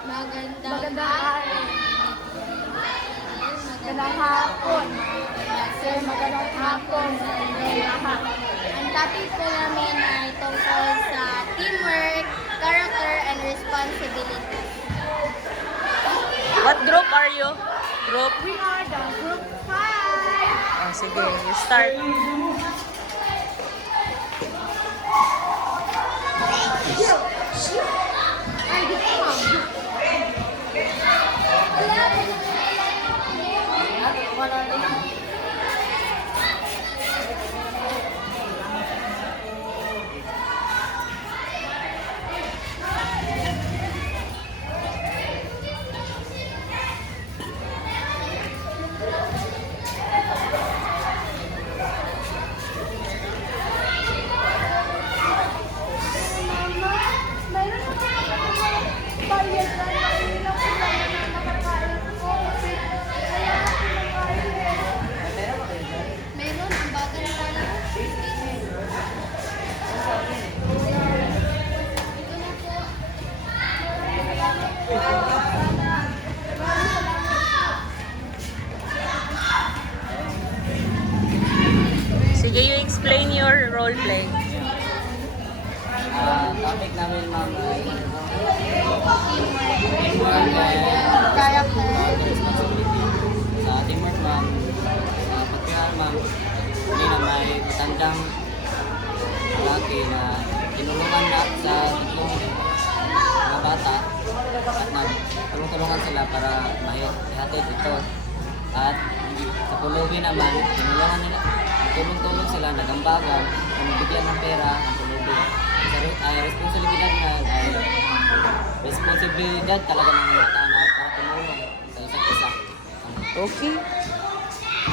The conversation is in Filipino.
Magandang araw. Magandang hapon. Sir, magandang hapon sa inyong lahat. Ang topic po namin ay tungkol sa teamwork, character, and responsibility. What group are you? Group? We are the group 5. Oh, sige, start. Ay, dito ma'am. Mayroon na bayad na hindi lang po lang na nakakain ko kasi kaya pinakain Meron ang bagal pala. Sige, you explain your role play. Topic namin, ma'am, ay Character. responsibility. Sa teamwork, ma'am, pagkakal, ma'am, hindi na may matandang lalaki na tinulungan na sa tatlong mga bata at nagtulungan sila para maihatid ito. At sa pulubi naman, tinulungan nila, tulong-tulong sila, nagambagan, bigyan ng pera ang pulubi. Responsibilidad na ay responsibilidad talaga ng mga tao na para tumulong sa isa't isa. Okay.